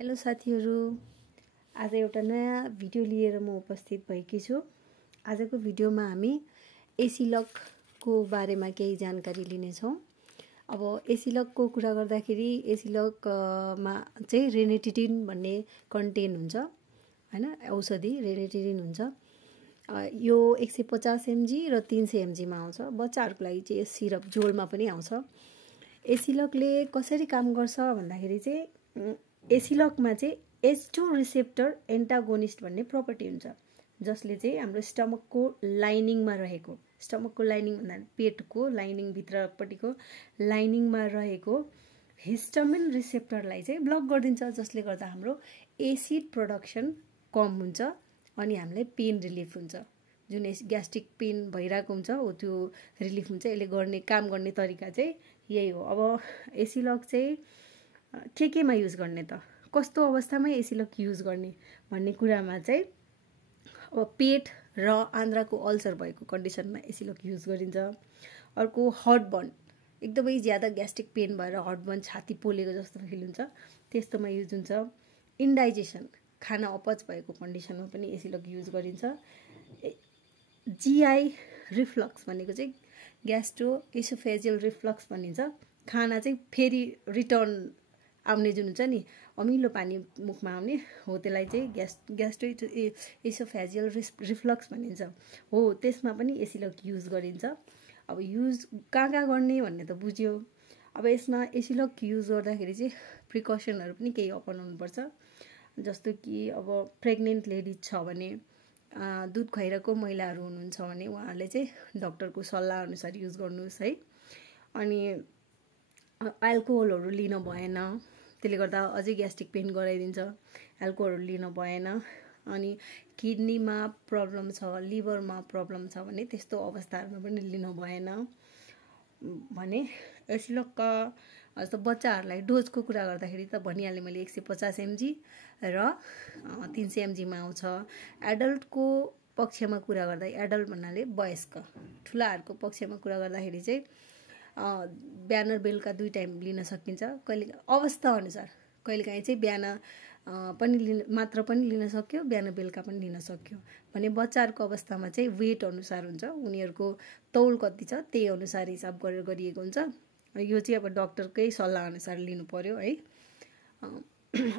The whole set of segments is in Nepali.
हेलो साथीहरु, आज एउटा नयाँ भिडियो लिएर म उपस्थित भएकी छु। आजको भिडियोमा हामी एसी लकको बारेमा केही जानकारी लिने छौं। अब एसी लकको कुरा गर्दाखेरि एसी लकमा चाहिँ रेनिटिडिन भन्ने कन्टेन्ट हुन्छ हैन, औषधि रेनिटिडिन हुन्छ। यो 150 mg र 300 mg मा आउँछ। बच्चाहरुको लागि चाहिँ सिरप झोलमा पनि आउँछ। एसी लकले कसरी काम गर्छ भन्दाखेरि चाहिँ एसी लकमा चाहिँ H2 रिसेप्टर एन्टागोनिस्ट भन्ने प्रपर्टी हुन्छ, जसले चाहिँ हाम्रो स्टमकको लाइनिङमा रहेको, स्टमकको लाइनिङ भन्दा पेटको लाइनिङ भित्रपट्टिको लाइनिङमा रहेको हिस्टामिन रिसेप्टरलाई चाहिँ ब्लक गरिदिन्छ, जसले गर्दा हाम्रो एसिड प्रोडक्सन कम हुन्छ अनि हामीलाई पेन रिलिफ हुन्छ। जुन ग्यास्ट्रिक पेन भइरहेको हुन्छ हो त्यो रिलिफ हुन्छ। यसले गर्ने काम गर्ने तरिका चाहिँ यही हो। अब एसी लक चाहिँ केमा युज गर्ने त, कस्तो अवस्थामा एसी लक युज गर्ने भन्ने कुरामा चाहिँ अब पेट र आन्द्राको अल्सर भएको कन्डिसनमा एसी लक युज गरिन्छ। अर्को हार्टबर्न, एकदमै ज्यादा ग्यास्ट्रिक पेन भएर हार्टबर्न, छाती पोलेको जस्तो फिल हुन्छ, त्यस्तोमा युज हुन्छ। इन्डाइजेसन, खाना अपच भएको कन्डिसनमा पनि एसी लक युज गरिन्छ। जीआई रिफ्लक्स भनेको चाहिँ ग्यास्ट्रो एसोफेजियल रिफ्लक्स भनिन्छ। खाना चाहिँ फेरि रिटर्न आउने जुन हुन्छ नि, अमिलो पानी मुखमा आउने हो, त्यसलाई चाहिँ ग्यास्ट्रो एसोफेजियल रिफ्लक्स भनिन्छ हो। त्यसमा पनि एसी लक युज गरिन्छ। अब युज कहाँ गर्ने भन्ने त बुझ्यो। अब यसमा एसी लक युज गर्दाखेरि चाहिँ प्रिकसनहरु पनि केही अपनाउनु पर्छ। जस्तो कि अब प्रेग्नेन्ट लेडी छ भने, दूध खुवाइरहेको महिलाहरू हुनुहुन्छ भने उहाँहरूले चाहिँ डाक्टरको सल्लाह अनुसार युज गर्नुहोस् है। अनि अल्कोहलहरु लिन भएन, त्यसले गर्दा अझै ग्यास्ट्रिक पेन गराइदिन्छ। अल्कोहलहरु लिन भएन। अनि किडनीमा प्रब्लम छ, लिभरमा प्रब्लम छ भने त्यस्तो अवस्थाहरुमा पनि लिन भएन भने एसी लकका जस्तो बच्चाहरुलाई डोजको कुरा गर्दाखेरि त भनिहालेँ मैले 150 mg र 300 mg मा आउँछ। एडल्टको पक्षमा कुरा गर्दा, एडल्ट भन्नाले वयस्क, ठुलाहरुको पक्षमा कुरा गर्दाखेरि चाहिँ बिहान बेलुका 2 टाइम लिन सकिन्छ। कहिले अवस्था अनुसार, कहिलेकाहीँ चाहिँ बिहान पनि मात्र पनि लिन सक्यो, बिहान बेलुका पनि लिन सक्यो भने बच्चाहरुको अवस्थामा चाहिँ वेट अनुसार हुन्छ, उनीहरुको तौल कति छ त्यही अनुसार हिसाब गरेर गरिएको हुन्छ। यो चाहिँ अब डाक्टरकै सल्लाह अनुसार लिनु पर्यो है।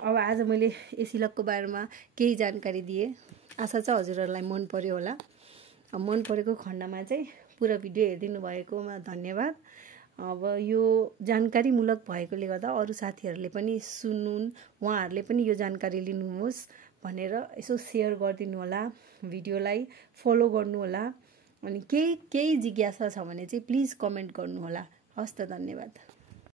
अब आज मैले एसी लकको बारेमा केही जानकारी दिए, आशा छ हजुरहरुलाई मन पर्यो होला। मन परेको खण्डमा चाहिँ पुरा भिडियो हेरिदिनु भएकोमा धन्यवाद। अब यो जानकारीमूलक भएकोले गर्दा अरु साथीहरुले पनि सुन्नुन्, उहाँहरुले पनि यो जानकारी लिनुहोस् भनेर यसो शेयर गरिदिनु होला, भिडियोलाई फलो गर्नु होला। अनि केही जिज्ञासा छ भने चाहिँ प्लिज कमेन्ट गर्नु होला। हस्त, धन्यवाद।